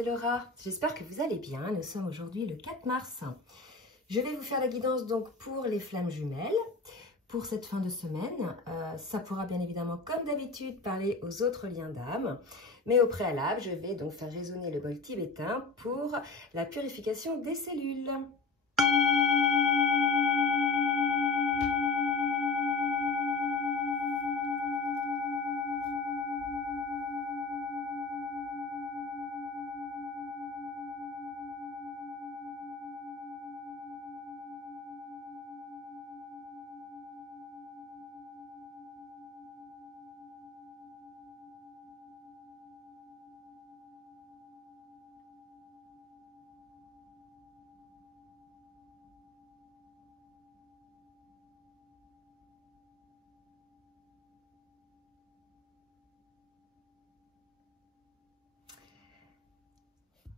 c'est Laura. J'espère que vous allez bien. Nous sommes aujourd'hui le 4 mars. Je vais vous faire la guidance donc pour les flammes jumelles pour cette fin de semaine. Ça pourra bien évidemment, comme d'habitude, parler aux autres liens d'âme. Mais au préalable, je vais donc faire résonner le bol tibétain pour la purification des cellules.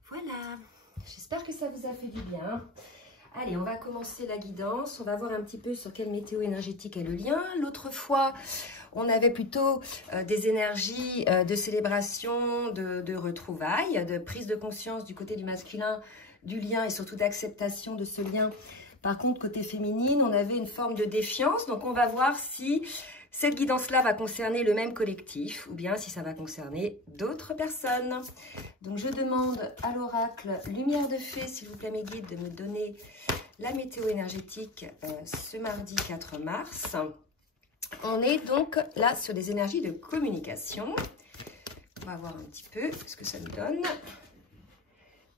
Voilà, j'espère que ça vous a fait du bien. Allez, on va commencer la guidance. On va voir un petit peu sur quelle météo énergétique est le lien. L'autre fois, on avait plutôt des énergies de célébration, de retrouvailles, de prise de conscience du côté du masculin, du lien et surtout d'acceptation de ce lien. Par contre, côté féminine, on avait une forme de défiance. Donc, on va voir si cette guidance-là va concerner le même collectif ou bien si ça va concerner d'autres personnes. Donc, je demande à l'oracle Lumière de Fée, s'il vous plaît, mes guides, de me donner la météo énergétique ce mardi 4 mars. On est donc là sur des énergies de communication. On va voir un petit peu ce que ça nous donne.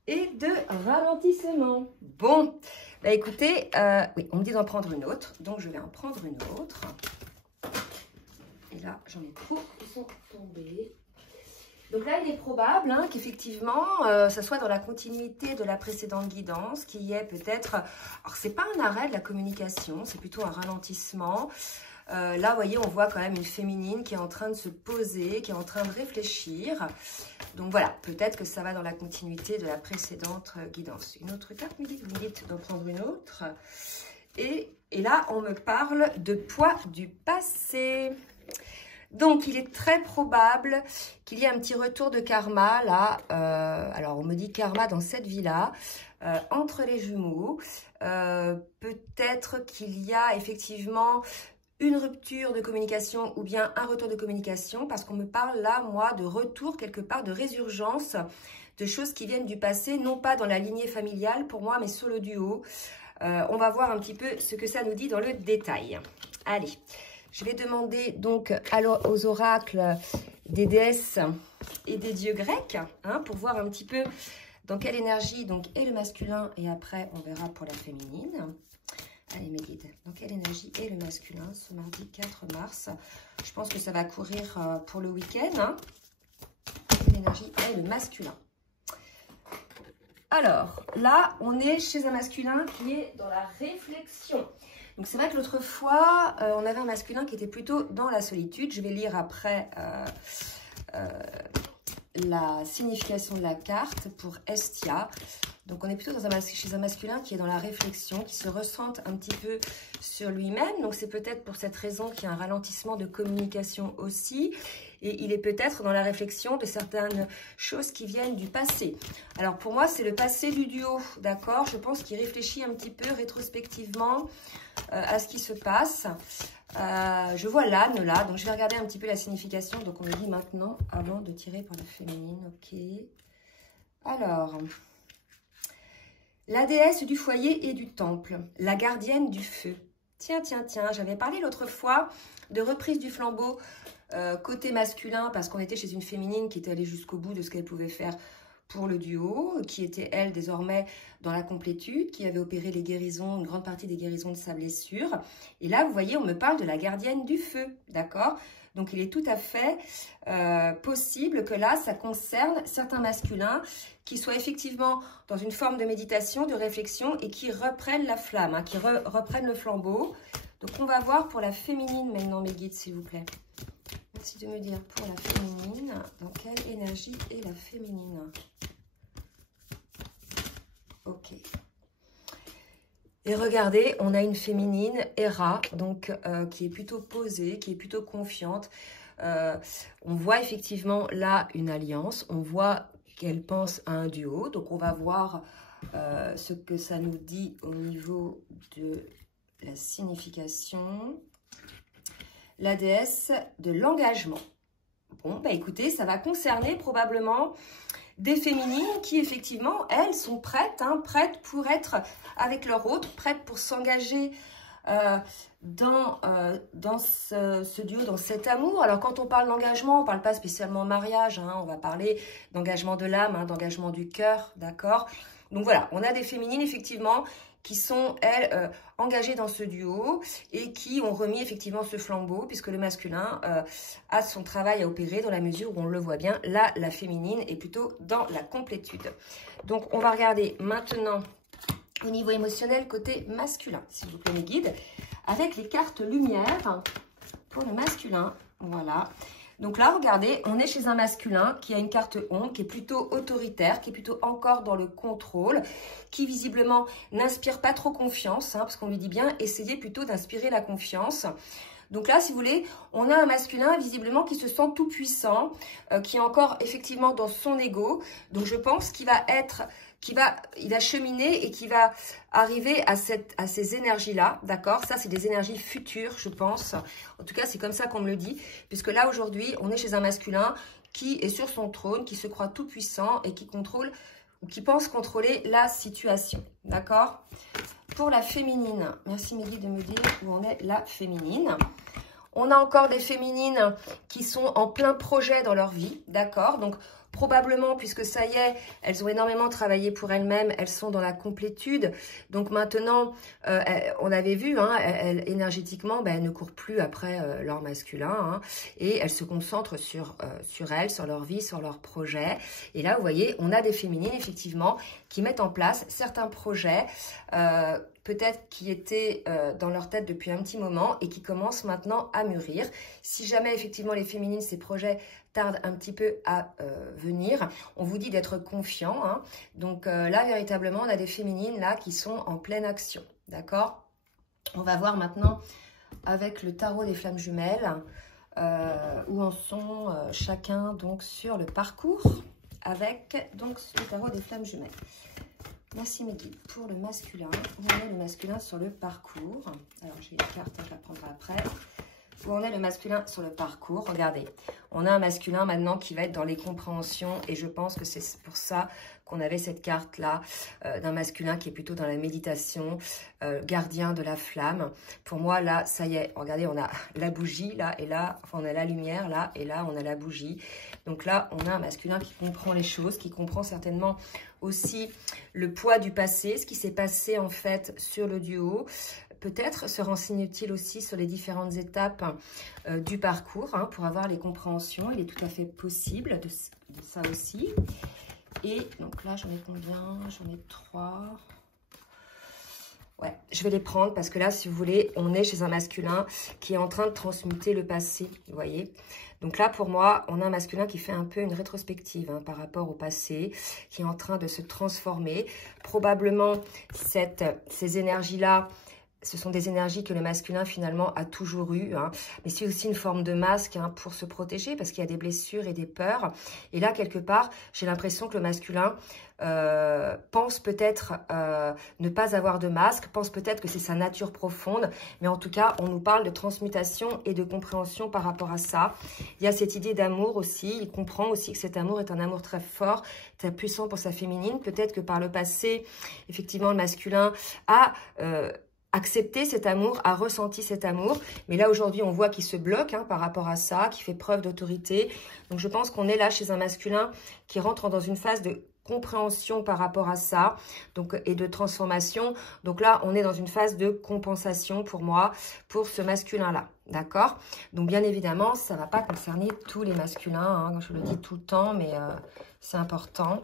Et de ralentissement. Bon, bah écoutez, oui, on me dit d'en prendre une autre, donc je vais en prendre une autre. Et là, j'en ai trop qui sont tombés. Donc là, il est probable qu'effectivement, ça soit dans la continuité de la précédente guidance, qui est peut-être... Alors, c'est pas un arrêt de la communication, c'est plutôt un ralentissement. Là, vous voyez, on voit quand même une féminine qui est en train de se poser, qui est en train de réfléchir. Donc voilà, peut-être que ça va dans la continuité de la précédente guidance. Une autre carte, vous me dites d'en prendre une autre. Et là, on me parle de poids du passé. Donc, il est très probable qu'il y ait un petit retour de karma, là. Alors, on me dit karma dans cette vie-là, entre les jumeaux. Peut-être qu'il y a effectivement une rupture de communication ou bien un retour de communication, parce qu'on me parle là, moi, de retour quelque part, de résurgence, de choses qui viennent du passé, non pas dans la lignée familiale pour moi, mais sur le duo. On va voir un petit peu ce que ça nous dit dans le détail. Allez. Je vais demander donc aux oracles des déesses et des dieux grecs pour voir un petit peu dans quelle énergie donc, est le masculin et après on verra pour la féminine. Allez mes guides, dans quelle énergie est le masculin ce mardi 4 mars. Je pense que ça va courir pour le week-end. Quelle énergie est le masculin? Alors là, on est chez un masculin qui est dans la réflexion. Donc c'est vrai que l'autre fois, on avait un masculin qui était plutôt dans la solitude. Je vais lire après la signification de la carte pour Estia. Donc on est plutôt chez un masculin qui est dans la réflexion, qui se ressente un petit peu sur lui-même. Donc c'est peut-être pour cette raison qu'il y a un ralentissement de communication aussi. Et il est peut-être dans la réflexion de certaines choses qui viennent du passé. Alors pour moi, c'est le passé du duo, d'accord? Je pense qu'il réfléchit un petit peu rétrospectivement à ce qui se passe. Je vois l'âne là, donc je vais regarder un petit peu la signification. Donc on me dit maintenant, avant de tirer pour la féminine, ok. Alors, la déesse du foyer et du temple, la gardienne du feu. Tiens, j'avais parlé l'autre fois de reprise du flambeau côté masculin parce qu'on était chez une féminine qui était allée jusqu'au bout de ce qu'elle pouvait faire pour le duo, qui était elle désormais dans la complétude, qui avait opéré les guérisons, une grande partie des guérisons de sa blessure. Et là, vous voyez, on me parle de la gardienne du feu, d'accord? Donc, il est tout à fait possible que là, ça concerne certains masculins qui soient effectivement dans une forme de méditation, de réflexion et qui reprennent la flamme, qui reprennent le flambeau. Donc, on va voir pour la féminine maintenant, mes guides, s'il vous plaît. Merci de me dire pour la féminine, dans quelle énergie est la féminine? Ok. Et regardez, on a une féminine, Hera, donc qui est plutôt posée, qui est plutôt confiante. On voit effectivement là une alliance, on voit qu'elle pense à un duo. Donc, on va voir ce que ça nous dit au niveau de la signification. La déesse de l'engagement. Bon, bah écoutez, ça va concerner probablement des féminines qui, effectivement, elles sont prêtes, prêtes pour être avec leur autre, prêtes pour s'engager dans ce duo, dans cet amour. Alors, quand on parle d'engagement, on ne parle pas spécialement mariage, on va parler d'engagement de l'âme, d'engagement du cœur, d'accord? Donc voilà, on a des féminines, effectivement, qui sont, elles, engagées dans ce duo et qui ont remis effectivement ce flambeau, puisque le masculin a son travail à opérer dans la mesure où on le voit bien. Là, la féminine est plutôt dans la complétude. Donc, on va regarder maintenant au niveau émotionnel côté masculin, s'il vous plaît mes guides, avec les cartes lumière pour le masculin. Voilà. Donc là, regardez, on est chez un masculin qui a une carte ombre, qui est plutôt autoritaire, qui est plutôt encore dans le contrôle, qui visiblement n'inspire pas trop confiance, parce qu'on lui dit bien, essayez plutôt d'inspirer la confiance. Donc là, si vous voulez, on a un masculin visiblement qui se sent tout puissant, qui est encore effectivement dans son ego. Donc je pense qu'il va être... il va cheminer et qui va arriver à ces énergies-là, d'accord? Ça, c'est des énergies futures, je pense. En tout cas, c'est comme ça qu'on me le dit, puisque là, aujourd'hui, on est chez un masculin qui est sur son trône, qui se croit tout puissant et qui contrôle, ou qui pense contrôler la situation, d'accord? Pour la féminine, merci Mehdi de me dire où on est la féminine. On a encore des féminines qui sont en plein projet dans leur vie, d'accord? Donc, probablement, puisque ça y est, elles ont énormément travaillé pour elles-mêmes, elles sont dans la complétude. Donc maintenant, on avait vu, énergétiquement, elles ne courent plus après leur masculin, et elles se concentrent sur elles, sur leur vie, sur leurs projets. Et là, vous voyez, on a des féminines, effectivement, qui mettent en place certains projets, peut-être qui étaient dans leur tête depuis un petit moment et qui commencent maintenant à mûrir. Si jamais, effectivement, les féminines, ces projets tardent un petit peu à venir, on vous dit d'être confiant. Donc là, véritablement, on a des féminines là qui sont en pleine action. D'accord? On va voir maintenant avec le tarot des flammes jumelles où en sont chacun donc sur le parcours avec donc le tarot des flammes jumelles. Merci Mehdi pour le masculin. Où en est le masculin sur le parcours? Alors j'ai une carte, je la prendrai après. Où en est le masculin sur le parcours? Regardez, on a un masculin maintenant qui va être dans les compréhensions et je pense que c'est pour ça qu'on avait cette carte-là d'un masculin qui est plutôt dans la méditation, gardien de la flamme. Pour moi, là, ça y est, regardez, on a la bougie, là, et là, enfin, on a la lumière, là, et là, on a la bougie. Donc là, on a un masculin qui comprend les choses, qui comprend certainement aussi le poids du passé, ce qui s'est passé, en fait, sur le duo. Peut-être se renseigne-t-il aussi sur les différentes étapes du parcours pour avoir les compréhensions. Il est tout à fait possible de ça aussi. Et donc là, j'en ai combien? J'en ai 3. Ouais, je vais les prendre parce que là, si vous voulez, on est chez un masculin qui est en train de transmuter le passé, vous voyez. Donc là, pour moi, on a un masculin qui fait un peu une rétrospective par rapport au passé, qui est en train de se transformer. Probablement, ces énergies-là, ce sont des énergies que le masculin, finalement, a toujours eues. Mais c'est aussi une forme de masque pour se protéger parce qu'il y a des blessures et des peurs. Et là, quelque part, j'ai l'impression que le masculin pense peut-être ne pas avoir de masque, pense peut-être que c'est sa nature profonde. Mais en tout cas, on nous parle de transmutation et de compréhension par rapport à ça. Il y a cette idée d'amour aussi. Il comprend aussi que cet amour est un amour très fort, très puissant pour sa féminine. Peut-être que par le passé, effectivement, le masculin a... accepté cet amour, a ressenti cet amour. Mais là, aujourd'hui, on voit qu'il se bloque par rapport à ça, qu'il fait preuve d'autorité. Donc, je pense qu'on est là chez un masculin qui rentre dans une phase de compréhension par rapport à ça donc, et de transformation. Donc là, on est dans une phase de compensation pour moi, pour ce masculin-là. D'accord? Donc, bien évidemment, ça ne va pas concerner tous les masculins. Je le dis tout le temps, mais c'est important.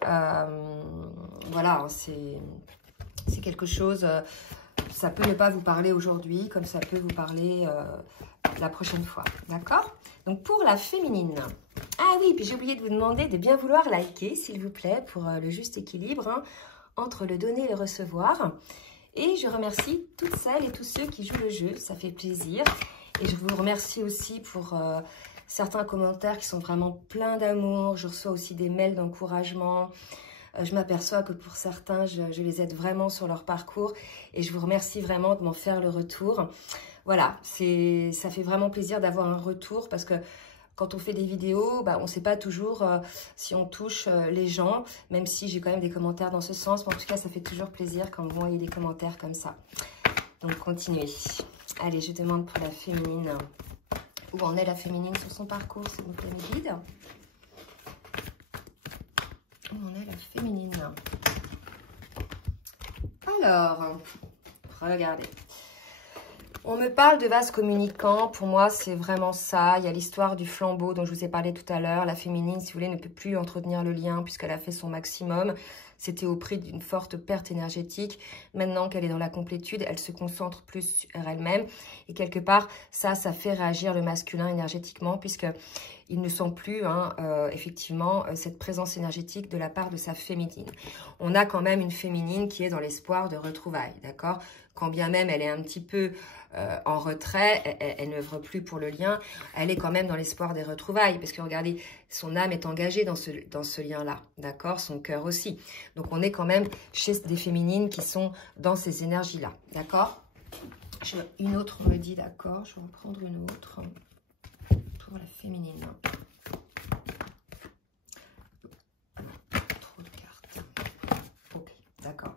Voilà, c'est quelque chose, ça peut ne pas vous parler aujourd'hui, comme ça peut vous parler la prochaine fois, d'accord? Donc, pour la féminine, ah oui, puis j'ai oublié de vous demander de bien vouloir liker, s'il vous plaît, pour le juste équilibre entre le donner et le recevoir. Et je remercie toutes celles et tous ceux qui jouent le jeu, ça fait plaisir. Et je vous remercie aussi pour certains commentaires qui sont vraiment pleins d'amour. Je reçois aussi des mails d'encouragement. Je m'aperçois que pour certains, je les aide vraiment sur leur parcours. Et je vous remercie vraiment de m'en faire le retour. Voilà, ça fait vraiment plaisir d'avoir un retour parce que quand on fait des vidéos, bah, on ne sait pas toujours si on touche les gens, même si j'ai quand même des commentaires dans ce sens. Mais en tout cas, ça fait toujours plaisir quand vous voyez des commentaires comme ça. Donc, continuez. Allez, je demande pour la féminine. Où en est la féminine sur son parcours, s'il vous plaît, mes guides? Où en est la féminine? Alors, regardez. On me parle de vase communicant. Pour moi, c'est vraiment ça. Il y a l'histoire du flambeau dont je vous ai parlé tout à l'heure. La féminine, si vous voulez, ne peut plus entretenir le lien puisqu'elle a fait son maximum. C'était au prix d'une forte perte énergétique. Maintenant qu'elle est dans la complétude, elle se concentre plus sur elle-même. Et quelque part, ça fait réagir le masculin énergétiquement puisqu'il ne sent plus effectivement cette présence énergétique de la part de sa féminine. On a quand même une féminine qui est dans l'espoir de retrouvailles, d'accord? Quand bien même elle est un petit peu en retrait, elle n'œuvre plus pour le lien, elle est quand même dans l'espoir des retrouvailles. Parce que regardez, son âme est engagée dans ce lien-là, d'accord? Son cœur aussi. Donc on est quand même chez des féminines qui sont dans ces énergies-là, d'accord? Une autre, on me dit, d'accord, je vais en prendre une autre pour la féminine. Trop de cartes. Ok, d'accord.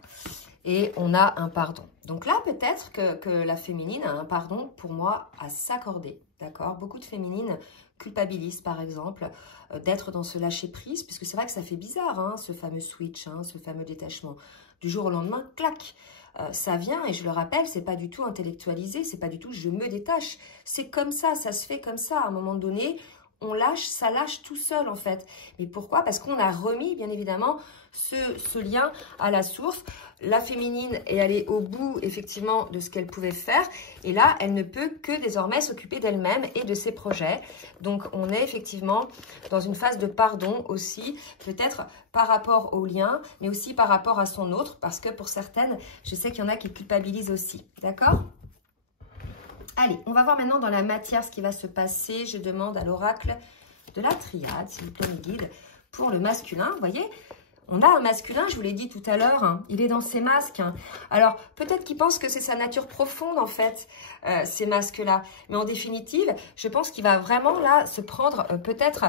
Et on a un pardon. Donc là, peut-être que la féminine a un pardon, pour moi, à s'accorder. D'accord? Beaucoup de féminines culpabilisent, par exemple, d'être dans ce lâcher-prise, puisque c'est vrai que ça fait bizarre, hein, ce fameux switch, hein, ce fameux détachement. Du jour au lendemain, clac, ça vient, et je le rappelle, c'est pas du tout intellectualisé, c'est pas du tout « je me détache ». C'est comme ça se fait comme ça. À un moment donné, on lâche, ça lâche tout seul en fait. Mais pourquoi? Parce qu'on a remis bien évidemment ce lien à la source. La féminine est allée au bout effectivement de ce qu'elle pouvait faire. Et là, elle ne peut que désormais s'occuper d'elle-même et de ses projets. Donc on est effectivement dans une phase de pardon aussi, peut-être par rapport au lien, mais aussi par rapport à son autre. Parce que pour certaines, je sais qu'il y en a qui culpabilisent aussi. D'accord ? Allez, on va voir maintenant dans la matière ce qui va se passer. Je demande à l'oracle de la triade, s'il vous plaît, mes guides, pour le masculin. Vous voyez, on a un masculin, je vous l'ai dit tout à l'heure, hein, il est dans ses masques. Hein. Alors, peut-être qu'il pense que c'est sa nature profonde, en fait, ces masques-là. Mais en définitive, je pense qu'il va vraiment, là, se prendre peut-être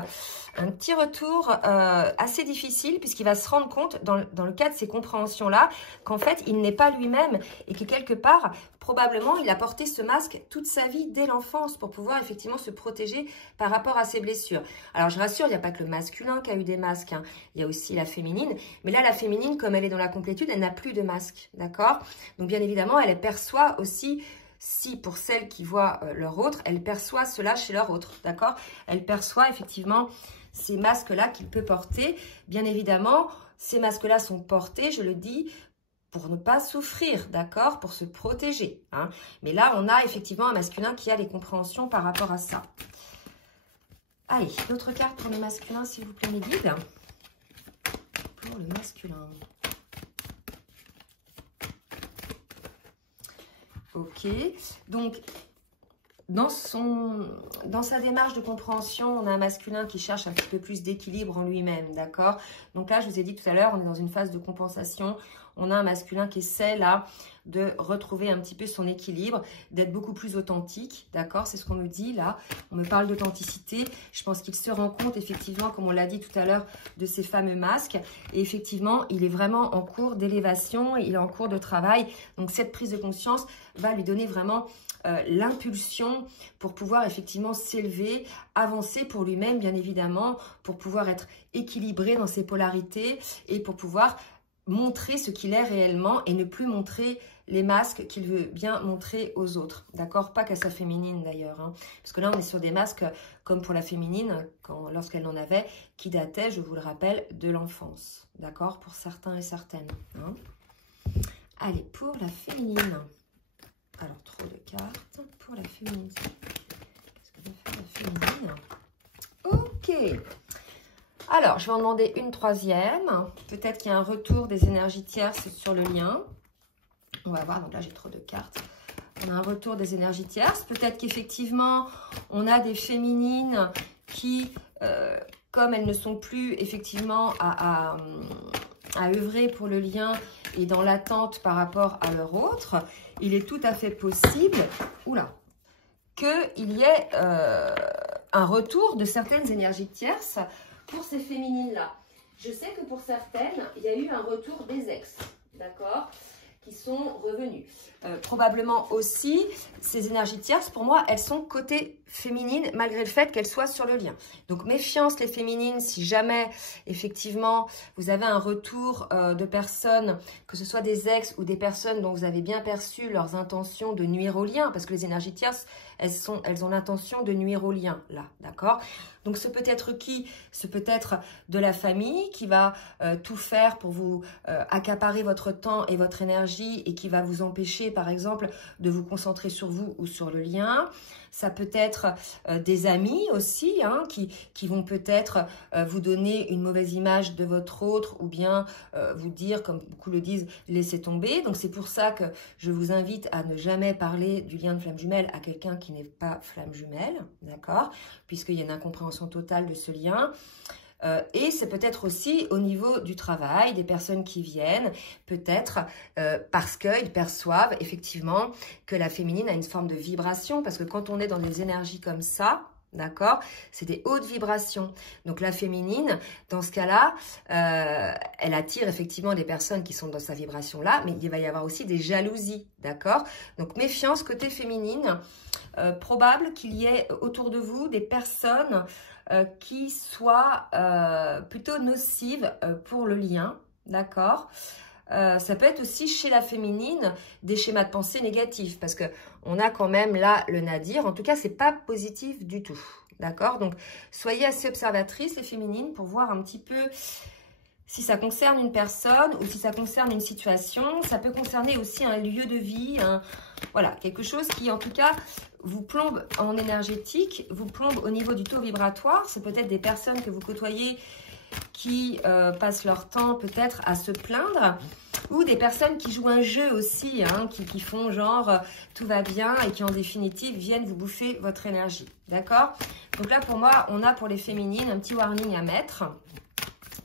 un petit retour assez difficile, puisqu'il va se rendre compte, dans le cadre de ces compréhensions-là, qu'en fait, il n'est pas lui-même et que quelque part, probablement, il a porté ce masque toute sa vie, dès l'enfance, pour pouvoir effectivement se protéger par rapport à ses blessures. Alors, je rassure, il n'y a pas que le masculin qui a eu des masques, hein. Il y a aussi la féminine. Mais là, la féminine, comme elle est dans la complétude, elle n'a plus de masque, d'accord? Donc, bien évidemment, elle perçoit aussi, si pour celles qui voient leur autre, elle perçoit cela chez leur autre, d'accord? Elle perçoit effectivement ces masques-là qu'il peut porter. Bien évidemment, ces masques-là sont portés, je le dis, pour ne pas souffrir, d'accord? Pour se protéger, hein. Mais là, on a effectivement un masculin qui a les compréhensions par rapport à ça. Allez, d'autres cartes pour le masculin, s'il vous plaît, mes guides. Pour le masculin. Ok, donc dans sa démarche de compréhension, on a un masculin qui cherche un petit peu plus d'équilibre en lui-même, d'accord? Donc là, je vous ai dit tout à l'heure, on est dans une phase de compensation. On a un masculin qui essaie là de retrouver un petit peu son équilibre, d'être beaucoup plus authentique, d'accord? C'est ce qu'on me dit là. On me parle d'authenticité. Je pense qu'il se rend compte effectivement, comme on l'a dit tout à l'heure, de ces fameux masques. Et effectivement, il est vraiment en cours d'élévation, il est en cours de travail. Donc cette prise de conscience va lui donner vraiment l'impulsion pour pouvoir effectivement s'élever, avancer pour lui-même bien évidemment, pour pouvoir être équilibré dans ses polarités et pour pouvoir montrer ce qu'il est réellement et ne plus montrer les masques qu'il veut bien montrer aux autres, d'accord? Pas qu'à sa féminine d'ailleurs, hein. Parce que là on est sur des masques comme pour la féminine, lorsqu'elle en avait, qui dataient, je vous le rappelle, de l'enfance, d'accord? Pour certains et certaines, hein. Allez, pour la féminine. Alors, trop de cartes pour la féminine. Qu'est-ce que va faire la féminine? Ok. Alors, je vais en demander une troisième. Peut-être qu'il y a un retour des énergies tierces sur le lien. On va voir. Donc là, j'ai trop de cartes. On a un retour des énergies tierces. Peut-être qu'effectivement, on a des féminines qui, comme elles ne sont plus effectivement à œuvrer pour le lien et dans l'attente par rapport à leur autre, il est tout à fait possible qu'il y ait un retour de certaines énergies tierces pour ces féminines-là. Je sais que pour certaines, il y a eu un retour des ex, d'accord, qui sont revenus. Probablement aussi, ces énergies tierces, pour moi, elles sont côté féminine, malgré le fait qu'elles soient sur le lien. Donc, méfiance les féminines, si jamais, effectivement, vous avez un retour de personnes, que ce soit des ex ou des personnes dont vous avez bien perçu leurs intentions de nuire au lien, parce que les énergies tierces, elles ont l'intention de nuire au lien, là, d'accord? Donc, ce peut être qui? Ce peut être de la famille qui va tout faire pour vous accaparer votre temps et votre énergie et qui va vous empêcher, par exemple, de vous concentrer sur vous ou sur le lien. Ça peut être des amis aussi, hein, qui vont peut-être vous donner une mauvaise image de votre autre ou bien vous dire, comme beaucoup le disent, laissez tomber. Donc, c'est pour ça que je vous invite à ne jamais parler du lien de flamme jumelle à quelqu'un qui n'est pas flamme jumelle, d'accord? Puisqu'il y a une incompréhension totale de ce lien. Et c'est peut-être aussi au niveau du travail, des personnes qui viennent, peut-être parce qu'ils perçoivent effectivement que la féminine a une forme de vibration, parce que quand on est dans des énergies comme ça, d'accord, c'est des hautes vibrations. Donc la féminine, dans ce cas-là, elle attire effectivement des personnes qui sont dans sa vibration-là, mais il va y avoir aussi des jalousies, d'accord? Donc méfiance côté féminine, probable qu'il y ait autour de vous des personnes qui soient plutôt nocives pour le lien, d'accord? Ça peut être aussi chez la féminine des schémas de pensée négatifs, parce qu'on a quand même là le nadir. En tout cas, c'est pas positif du tout, d'accord? Donc, soyez assez observatrices, les féminines, pour voir un petit peu si ça concerne une personne ou si ça concerne une situation. Ça peut concerner aussi un lieu de vie, voilà, quelque chose qui, en tout cas, vous plombe en énergétique, vous plombe au niveau du taux vibratoire. C'est peut-être des personnes que vous côtoyez qui passent leur temps peut-être à se plaindre, ou des personnes qui jouent un jeu aussi, hein, qui font genre tout va bien et qui en définitive viennent vous bouffer votre énergie, d'accord? Donc là pour moi, on a pour les féminines un petit warning à mettre.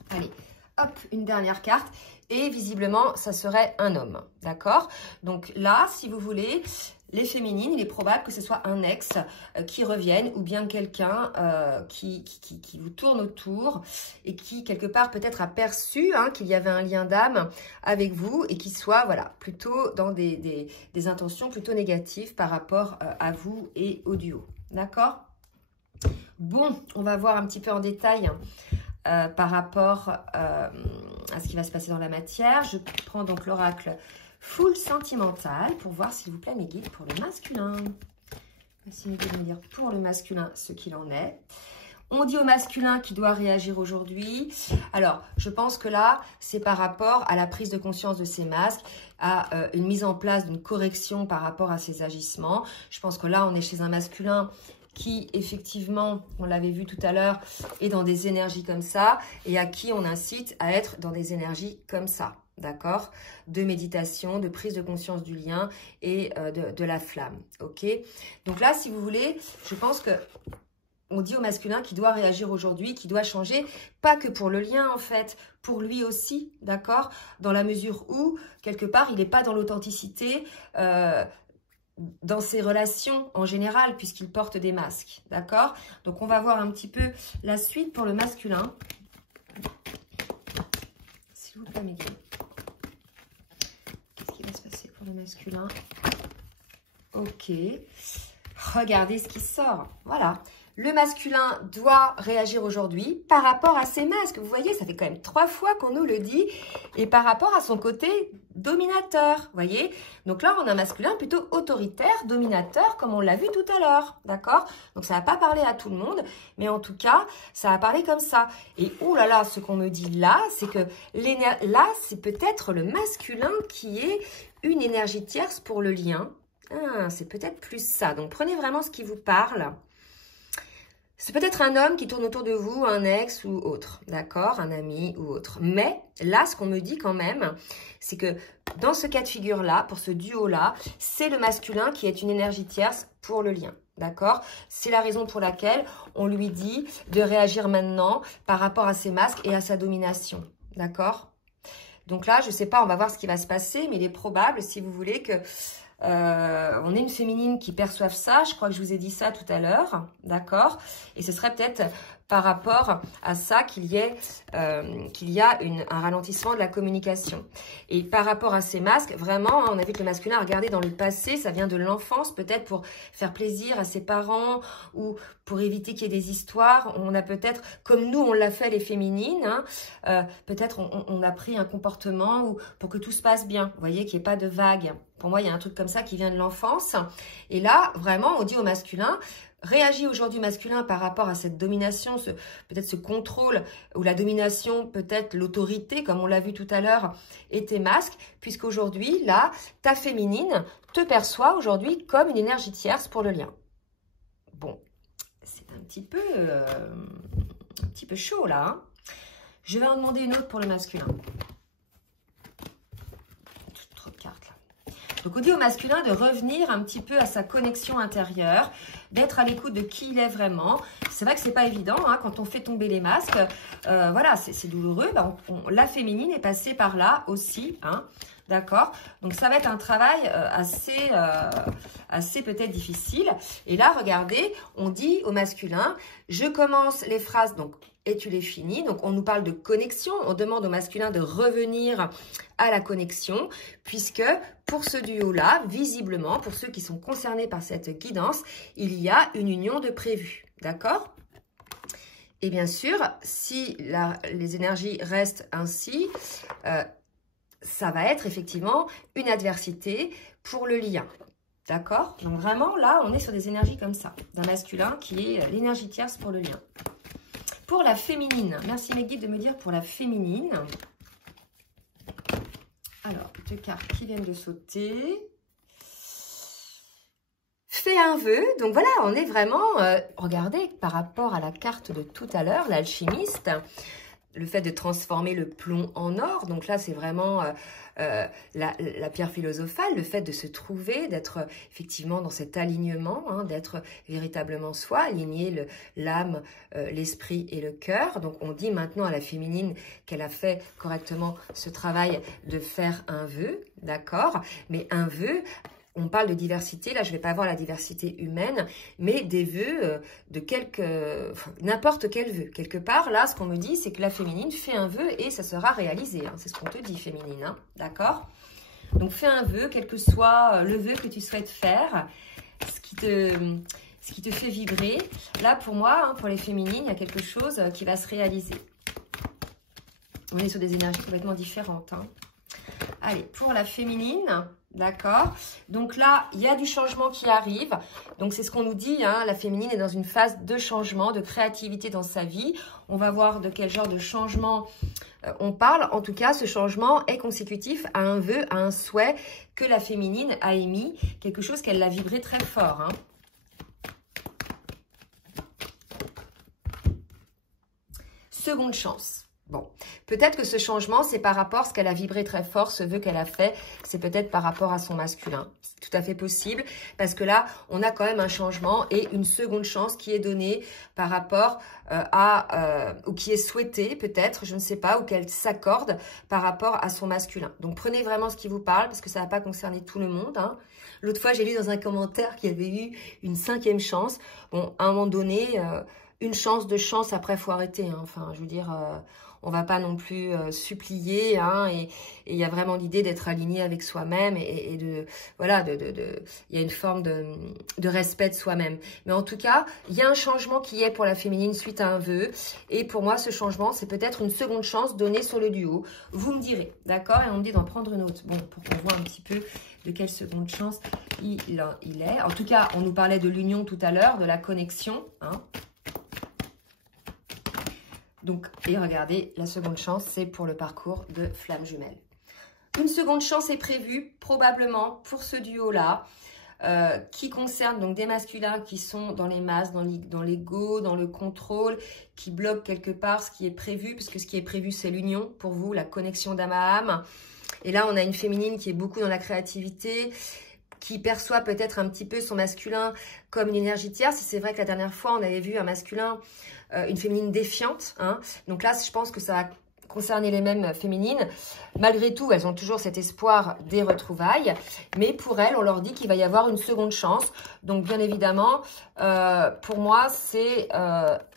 Allez, hop, une dernière carte. Et visiblement, ça serait un homme, d'accord? Donc là, si vous voulez, les féminines, il est probable que ce soit un ex qui revienne ou bien quelqu'un qui vous tourne autour et qui, quelque part, peut-être a perçu hein, qu'il y avait un lien d'âme avec vous et qui soit, voilà, plutôt dans des intentions plutôt négatives par rapport à vous et au duo, d'accord? Bon, on va voir un petit peu en détail par rapport à ce qui va se passer dans la matière. Je prends donc l'oracle full sentimental pour voir, s'il vous plaît, mes guides pour le masculin. Voici mes guides de me dire pour le masculin ce qu'il en est. On dit au masculin qui doit réagir aujourd'hui. Alors, je pense que là, c'est par rapport à la prise de conscience de ces masques, à une mise en place d'une correction par rapport à ses agissements. Je pense que là, on est chez un masculin qui, effectivement, on l'avait vu tout à l'heure, est dans des énergies comme ça et à qui on incite à être dans des énergies comme ça. D'accord? De méditation, de prise de conscience du lien et de la flamme. Ok? Donc là, si vous voulez, je pense que on dit au masculin qu'il doit réagir aujourd'hui, qu'il doit changer, pas que pour le lien en fait, pour lui aussi, d'accord? Dans la mesure où, quelque part, il n'est pas dans l'authenticité dans ses relations en général, puisqu'il porte des masques, d'accord? Donc on va voir un petit peu la suite pour le masculin. S'il vous plaît, mes gars. Qu'est-ce qui va se passer pour le masculin? Ok. Regardez ce qui sort. Voilà. Le masculin doit réagir aujourd'hui par rapport à ses masques. Vous voyez, ça fait quand même 3 fois qu'on nous le dit. Et par rapport à son côté dominateur, vous voyez. Donc là, on a un masculin plutôt autoritaire, dominateur, comme on l'a vu tout à l'heure. D'accord? Donc ça va pas parler à tout le monde, mais en tout cas, ça va parler comme ça. Et oh là là, ce qu'on me dit là, c'est que là, c'est peut-être le masculin qui est une énergie tierce pour le lien. Ah, c'est peut-être plus ça. Donc prenez vraiment ce qui vous parle. C'est peut-être un homme qui tourne autour de vous, un ex ou autre, d'accord, un ami ou autre. Mais là, ce qu'on me dit quand même, c'est que dans ce cas de figure-là, pour ce duo-là, c'est le masculin qui est une énergie tierce pour le lien, D'accord? C'est la raison pour laquelle on lui dit de réagir maintenant par rapport à ses masques et à sa domination. D'accord? Donc là, je ne sais pas, on va voir ce qui va se passer, mais il est probable, si vous voulez, que on ait une féminine qui perçoive ça. Je crois que je vous ai dit ça tout à l'heure, d'accord? Et ce serait peut-être par rapport à ça qu'il y a un ralentissement de la communication. Et par rapport à ces masques, vraiment, on a vu que le masculin a regardé dans le passé, ça vient de l'enfance, peut-être pour faire plaisir à ses parents ou pour éviter qu'il y ait des histoires. On a peut-être, comme nous, on l'a fait les féminines, hein, peut-être on a pris un comportement pour que tout se passe bien. Vous voyez, qu'il n'y ait pas de vagues. Pour moi, il y a un truc comme ça qui vient de l'enfance. Et là, vraiment, on dit au masculin, réagis aujourd'hui masculin par rapport à cette domination, peut-être ce contrôle, ou la domination, peut-être l'autorité, comme on l'a vu tout à l'heure, et tes masques, puisqu'aujourd'hui, là, ta féminine te perçoit aujourd'hui comme une énergie tierce pour le lien. Bon, c'est un petit peu chaud, là. Hein. Je vais en demander une autre pour le masculin. Trop de cartes, là. Donc, on dit au masculin de revenir un petit peu à sa connexion intérieure, d'être à l'écoute de qui il est vraiment. C'est vrai que c'est pas évident, hein, quand on fait tomber les masques. Voilà, c'est douloureux. Ben, la féminine est passée par là aussi, hein, d'accord? Donc, ça va être un travail assez peut-être difficile. Et là, regardez, on dit au masculin, je commence les phrases, donc, et tu les finis. Donc, on nous parle de connexion. On demande au masculin de revenir à la connexion, puisque pour ce duo-là, visiblement, pour ceux qui sont concernés par cette guidance, il y a une union de prévu. D'accord? Et bien sûr, si les énergies restent ainsi, ça va être effectivement une adversité pour le lien. D'accord? Donc vraiment, là, on est sur des énergies comme ça, d'un masculin qui est l'énergie tierce pour le lien. Pour la féminine, merci mes guides de me dire pour la féminine. Alors, deux cartes qui viennent de sauter. Fais un vœu. Donc voilà, on est vraiment, regardez, par rapport à la carte de tout à l'heure, l'alchimiste, le fait de transformer le plomb en or. Donc là, c'est vraiment la pierre philosophale, le fait de se trouver, d'être effectivement dans cet alignement, hein, d'être véritablement soi, aligner l'âme, l'esprit et le cœur. Donc on dit maintenant à la féminine qu'elle a fait correctement ce travail de faire un vœu, d'accord? Mais un vœu, on parle de diversité, là je ne vais pas avoir la diversité humaine, mais des vœux n'importe quel vœu. Quelque part, là, ce qu'on me dit, c'est que la féminine fait un vœu et ça sera réalisé. Hein. C'est ce qu'on te dit, féminine, hein. D'accord? Donc, fais un vœu, quel que soit le vœu que tu souhaites faire, ce qui te fait vibrer. Là, pour moi, hein, pour les féminines, il y a quelque chose qui va se réaliser. On est sur des énergies complètement différentes. Hein. Allez, pour la féminine... D'accord? Donc là, il y a du changement qui arrive. Donc, c'est ce qu'on nous dit, hein, la féminine est dans une phase de changement, de créativité dans sa vie. On va voir de quel genre de changement on parle. En tout cas, ce changement est consécutif à un vœu, à un souhait que la féminine a émis. Quelque chose qu'elle a vibré très fort. Hein. Seconde chance. Bon, peut-être que ce changement, c'est par rapport à ce qu'elle a vibré très fort, ce vœu qu'elle a fait, c'est peut-être par rapport à son masculin. C'est tout à fait possible, parce que là, on a quand même un changement et une seconde chance qui est donnée par rapport ou qui est souhaitée peut-être, je ne sais pas, ou qu'elle s'accorde par rapport à son masculin. Donc, prenez vraiment ce qui vous parle, parce que ça ne va pas concerner tout le monde. Hein. L'autre fois, j'ai lu dans un commentaire qu'il y avait eu une 5e chance. Bon, à un moment donné, une chance, 2 chances, après, il faut arrêter. Hein. Enfin, je veux dire... on va pas non plus supplier, hein, et il y a vraiment l'idée d'être aligné avec soi-même et de voilà, il y a une forme de respect de soi-même. Mais en tout cas, il y a un changement qui est pour la féminine suite à un vœu, et pour moi, ce changement, c'est peut-être une seconde chance donnée sur le duo. Vous me direz, d'accord? Et on me dit d'en prendre une autre. Bon, pour qu'on voit un petit peu de quelle seconde chance il est. En tout cas, on nous parlait de l'union tout à l'heure, de la connexion, hein. Donc, et regardez, la seconde chance, c'est pour le parcours de flamme jumelle. Une seconde chance est prévue, probablement, pour ce duo-là, qui concerne donc des masculins qui sont dans les masses, dans l'ego, dans le contrôle, qui bloquent quelque part ce qui est prévu, puisque ce qui est prévu, c'est l'union, pour vous, la connexion d'âme à âme. Et là, on a une féminine qui est beaucoup dans la créativité, qui perçoit peut-être un petit peu son masculin comme une énergie tierce. C'est vrai que la dernière fois, on avait vu un masculin, une féminine défiante. Hein. Donc là, je pense que ça va concerner les mêmes féminines. Malgré tout, elles ont toujours cet espoir des retrouvailles. Mais pour elles, on leur dit qu'il va y avoir une seconde chance. Donc bien évidemment, pour moi, c'est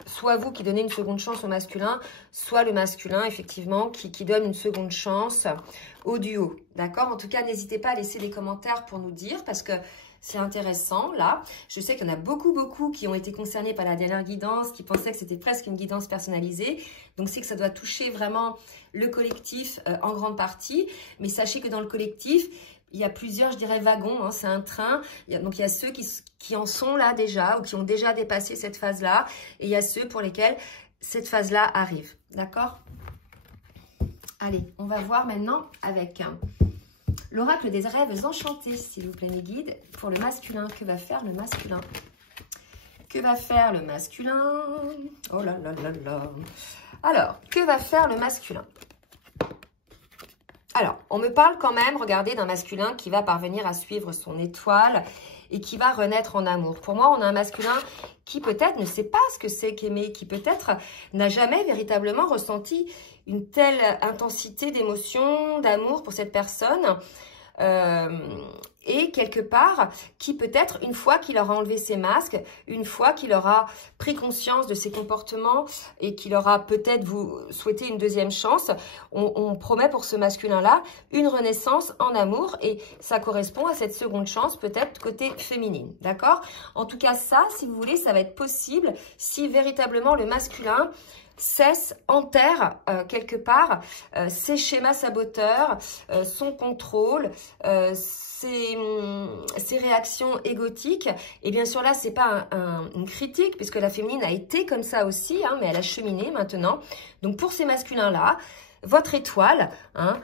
soit vous qui donnez une seconde chance au masculin, soit le masculin, effectivement, qui donne une seconde chance au duo. D'accord? En tout cas, n'hésitez pas à laisser des commentaires pour nous dire, parce que c'est intéressant, là. Je sais qu'il y en a beaucoup qui ont été concernés par la dernière guidance, qui pensaient que c'était presque une guidance personnalisée. Donc, c'est que ça doit toucher vraiment le collectif en grande partie. Mais sachez que dans le collectif, il y a plusieurs, je dirais, wagons. Hein, c'est un train. Donc, il y a ceux qui en sont là déjà ou qui ont déjà dépassé cette phase-là. Et il y a ceux pour lesquels cette phase-là arrive. D'accord? Allez, on va voir maintenant avec l'oracle des rêves enchantés, s'il vous plaît, mes guides, pour le masculin. Que va faire le masculin? Que va faire le masculin? Oh là là là là. Alors, que va faire le masculin? Alors, on me parle quand même, regardez, d'un masculin qui va parvenir à suivre son étoile et qui va renaître en amour. Pour moi, on a un masculin qui peut-être ne sait pas ce que c'est qu'aimer, qui peut-être n'a jamais véritablement ressenti une telle intensité d'émotion, d'amour pour cette personne. Et quelque part, qui peut-être, une fois qu'il aura enlevé ses masques, une fois qu'il aura pris conscience de ses comportements et qu'il aura peut-être vous souhaité une deuxième chance, on promet pour ce masculin-là une renaissance en amour et ça correspond à cette seconde chance, peut-être côté féminine, d'accord? En tout cas, ça, si vous voulez, ça va être possible si véritablement le masculin enterre quelque part ses schémas saboteurs, son contrôle, ses réactions égotiques. Et bien sûr là, c'est pas une critique, puisque la féminine a été comme ça aussi, hein, mais elle a cheminé maintenant. Donc pour ces masculins-là, votre étoile, hein,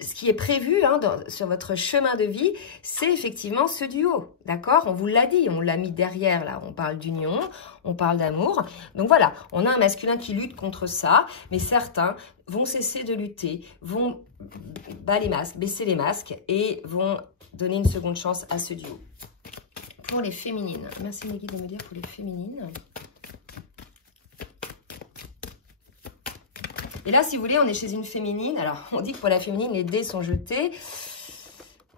ce qui est prévu hein, sur votre chemin de vie, c'est effectivement ce duo, d'accord? On vous l'a dit, on l'a mis derrière, là, on parle d'union, on parle d'amour. Donc voilà, on a un masculin qui lutte contre ça, mais certains vont cesser de lutter, vont baisser les masques et vont donner une seconde chance à ce duo. Pour les féminines, merci mes guides de me dire pour les féminines. Et là, si vous voulez, on est chez une féminine. Alors, on dit que pour la féminine, les dés sont jetés.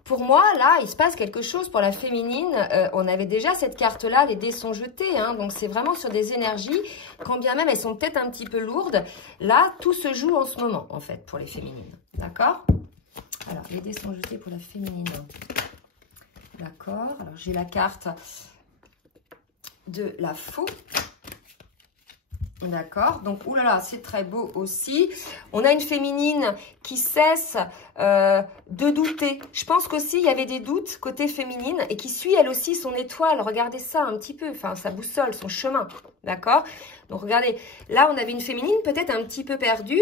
Pour moi, là, il se passe quelque chose pour la féminine. On avait déjà cette carte-là, les dés sont jetés. Hein, donc, c'est vraiment sur des énergies, quand bien même elles sont peut-être un petit peu lourdes. Là, tout se joue en ce moment, en fait, pour les féminines. D'accord? Alors, les dés sont jetés pour la féminine. D'accord? Alors, j'ai la carte de la faux. D'accord, donc oulala, c'est très beau aussi. On a une féminine qui cesse de douter. Je pense qu'aussi il y avait des doutes côté féminine et qui suit elle aussi son étoile. Regardez ça un petit peu, enfin sa boussole, son chemin. D'accord? Donc regardez, là on avait une féminine peut-être un petit peu perdue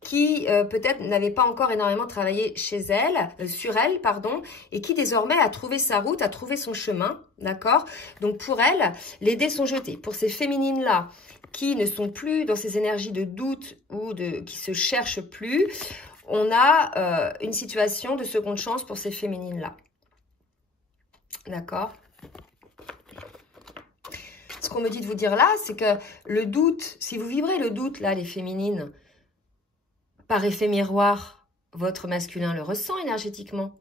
qui peut-être n'avait pas encore énormément travaillé chez elle, sur elle, pardon, et qui désormais a trouvé sa route, a trouvé son chemin. D'accord? Donc pour elle, les dés sont jetés. Pour ces féminines-là, qui ne sont plus dans ces énergies de doute ou qui se cherchent plus, on a une situation de seconde chance pour ces féminines-là. D'accord? Ce qu'on me dit de vous dire là, c'est que le doute, si vous vibrez le doute, là, les féminines, par effet miroir, votre masculin le ressent énergétiquement.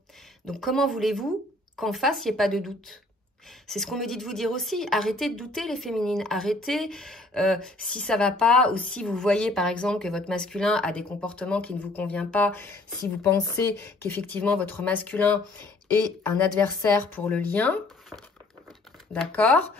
Donc, comment voulez-vous qu'en face, il n'y ait pas de doute ? C'est ce qu'on me dit de vous dire aussi. Arrêtez de douter les féminines. Arrêtez si ça va pas ou si vous voyez par exemple que votre masculin a des comportements qui ne vous conviennent pas. Si vous pensez qu'effectivement votre masculin est un adversaire pour le lien. D'accord?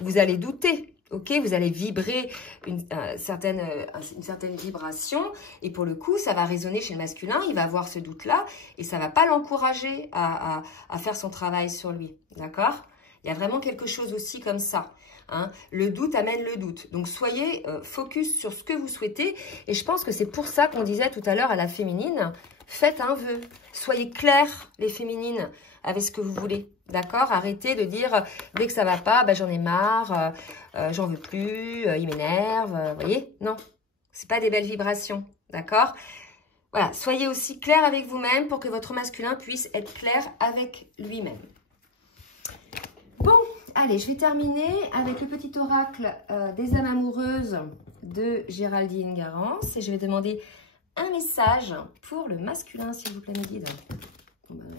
Vous allez douter. Ok, vous allez vibrer une certaine vibration et pour le coup, ça va résonner chez le masculin. Il va avoir ce doute-là et ça va pas l'encourager à faire son travail sur lui. D'accord? Il y a vraiment quelque chose aussi comme ça. Hein. Le doute amène le doute. Donc, soyez focus sur ce que vous souhaitez. Et je pense que c'est pour ça qu'on disait tout à l'heure à la féminine, faites un vœu. Soyez clairs, les féminines, avec ce que vous voulez. D'accord? Arrêtez de dire, dès que ça va pas, ben, j'en ai marre, j'en veux plus, il m'énerve. Vous voyez? Non, c'est pas des belles vibrations. D'accord? Voilà, soyez aussi clair avec vous-même pour que votre masculin puisse être clair avec lui-même. Allez, je vais terminer avec le petit oracle des âmes amoureuses de Géraldine Garance. Et je vais demander un message pour le masculin, s'il vous plaît, mes guides. Bon, ben,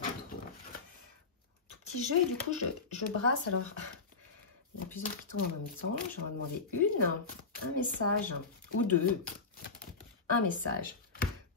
tout petit jeu, et du coup, je brasse. Alors, il y en a plusieurs qui tombent en même temps. Je vais en demander un message ou deux. Un message.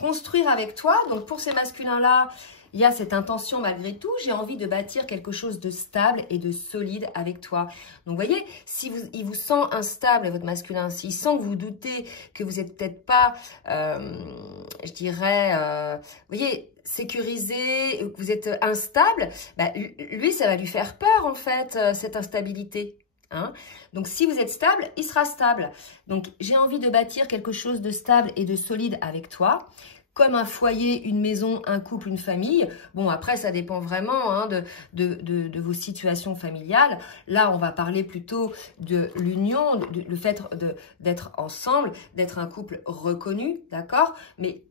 Construire avec toi. Donc, pour ces masculins-là, il y a cette intention malgré tout. J'ai envie de bâtir quelque chose de stable et de solide avec toi. Donc, vous voyez, si il vous sent instable, votre masculin, s'il sent que vous doutez, que vous n'êtes peut-être pas, je dirais, vous voyez, sécurisé, que vous êtes instable, bah, lui, ça va lui faire peur, en fait, cette instabilité. Hein? Donc, si vous êtes stable, il sera stable. Donc, j'ai envie de bâtir quelque chose de stable et de solide avec toi, comme un foyer, une maison, un couple, une famille. Bon, après, ça dépend vraiment hein, de vos situations familiales. Là, on va parler plutôt de l'union, le fait d'être ensemble, d'être un couple reconnu, d'accord? Mais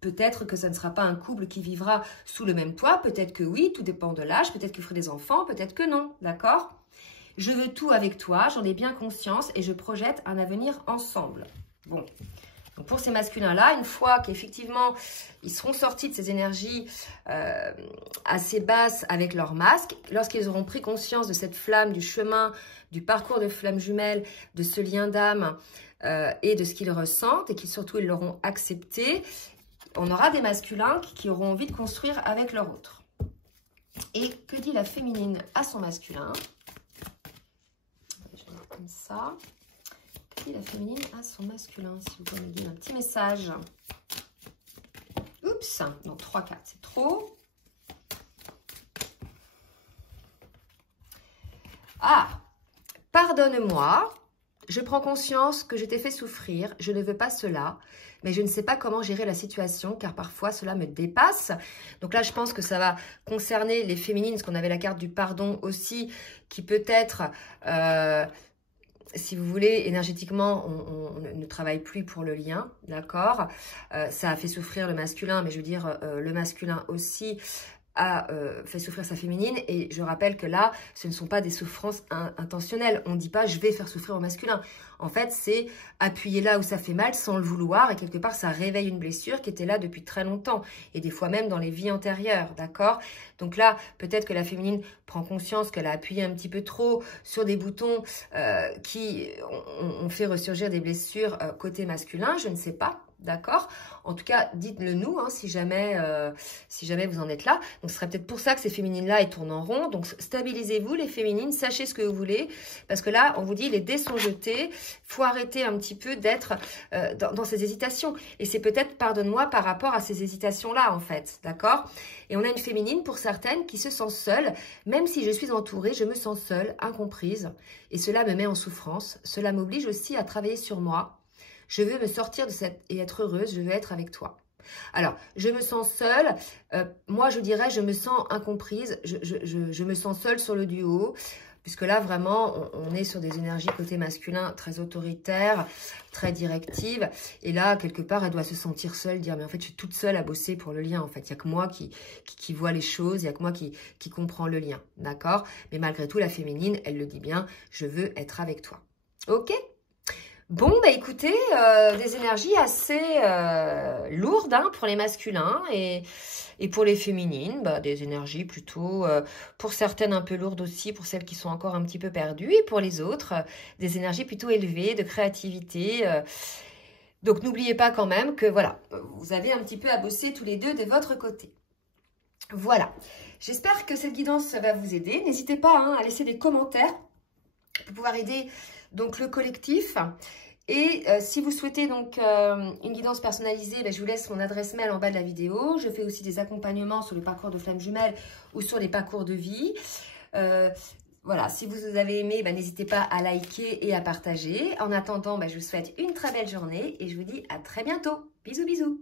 peut-être que ça ne sera pas un couple qui vivra sous le même toit. Peut-être que oui, tout dépend de l'âge. Peut-être que vous ferez des enfants, peut-être que non, d'accord? Je veux tout avec toi, j'en ai bien conscience et je projette un avenir ensemble. Bon, donc pour ces masculins-là, une fois qu'effectivement, ils seront sortis de ces énergies assez basses avec leur masque, lorsqu'ils auront pris conscience de cette flamme, du chemin, du parcours de flamme jumelle, de ce lien d'âme et de ce qu'ils ressentent et qu'ils surtout ils l'auront accepté, on aura des masculins qui auront envie de construire avec leur autre. Et que dit la féminine à son masculin ? Comme ça. Que dit la féminine à son masculin? Si vous pouvez me dire un petit message. Oups, donc 3 cartes, c'est trop. Ah, pardonne-moi. Je prends conscience que je t'ai fait souffrir. Je ne veux pas cela. Mais je ne sais pas comment gérer la situation car parfois cela me dépasse. Donc là, je pense que ça va concerner les féminines, parce qu'on avait la carte du pardon aussi, qui peut-être... si vous voulez, énergétiquement, on ne travaille plus pour le lien, d'accord? Ça a fait souffrir le masculin, mais je veux dire, le masculin aussi a fait souffrir sa féminine. Et je rappelle que là, ce ne sont pas des souffrances intentionnelles. On ne dit pas « je vais faire souffrir au masculin ». En fait, c'est appuyer là où ça fait mal sans le vouloir. Et quelque part, ça réveille une blessure qui était là depuis très longtemps. Et des fois même dans les vies antérieures, d'accord? Donc là, peut-être que la féminine prend conscience qu'elle a appuyé un petit peu trop sur des boutons qui ont fait ressurgir des blessures côté masculin. Je ne sais pas. D'accord? En tout cas, dites-le nous hein, si jamais vous en êtes là. Donc, ce serait peut-être pour ça que ces féminines-là, elles tournent en rond. Donc, stabilisez-vous les féminines, sachez ce que vous voulez. Parce que là, on vous dit, les dés sont jetés. Il faut arrêter un petit peu d'être dans ces hésitations. Et c'est peut-être, pardonne-moi, par rapport à ces hésitations-là, en fait. D'accord? Et on a une féminine, pour certaines, qui se sent seule. Même si je suis entourée, je me sens seule, incomprise. Et cela me met en souffrance. Cela m'oblige aussi à travailler sur moi. Je veux me sortir de cette et être heureuse, je veux être avec toi. Alors, je me sens seule, moi je dirais je me sens incomprise, je me sens seule sur le duo, puisque là vraiment on est sur des énergies côté masculin très autoritaires, très directives, et là quelque part elle doit se sentir seule, dire mais en fait je suis toute seule à bosser pour le lien, en fait il n'y a que moi qui vois les choses, il n'y a que moi qui comprend le lien, d'accord? Mais malgré tout la féminine, elle le dit bien, je veux être avec toi, ok? Bon, bah écoutez, des énergies assez lourdes hein, pour les masculins et pour les féminines, bah, des énergies plutôt, pour certaines un peu lourdes aussi, pour celles qui sont encore un petit peu perdues, et pour les autres, des énergies plutôt élevées, de créativité. Donc n'oubliez pas quand même que voilà, vous avez un petit peu à bosser tous les deux de votre côté. Voilà, j'espère que cette guidance va vous aider. N'hésitez pas hein, à laisser des commentaires pour pouvoir aider donc le collectif. Et si vous souhaitez donc une guidance personnalisée, ben, je vous laisse mon adresse mail en bas de la vidéo. Je fais aussi des accompagnements sur le parcours de flamme jumelle ou sur les parcours de vie. Voilà, si vous avez aimé, ben, n'hésitez pas à liker et à partager. En attendant, ben, je vous souhaite une très belle journée et je vous dis à très bientôt. Bisous, bisous.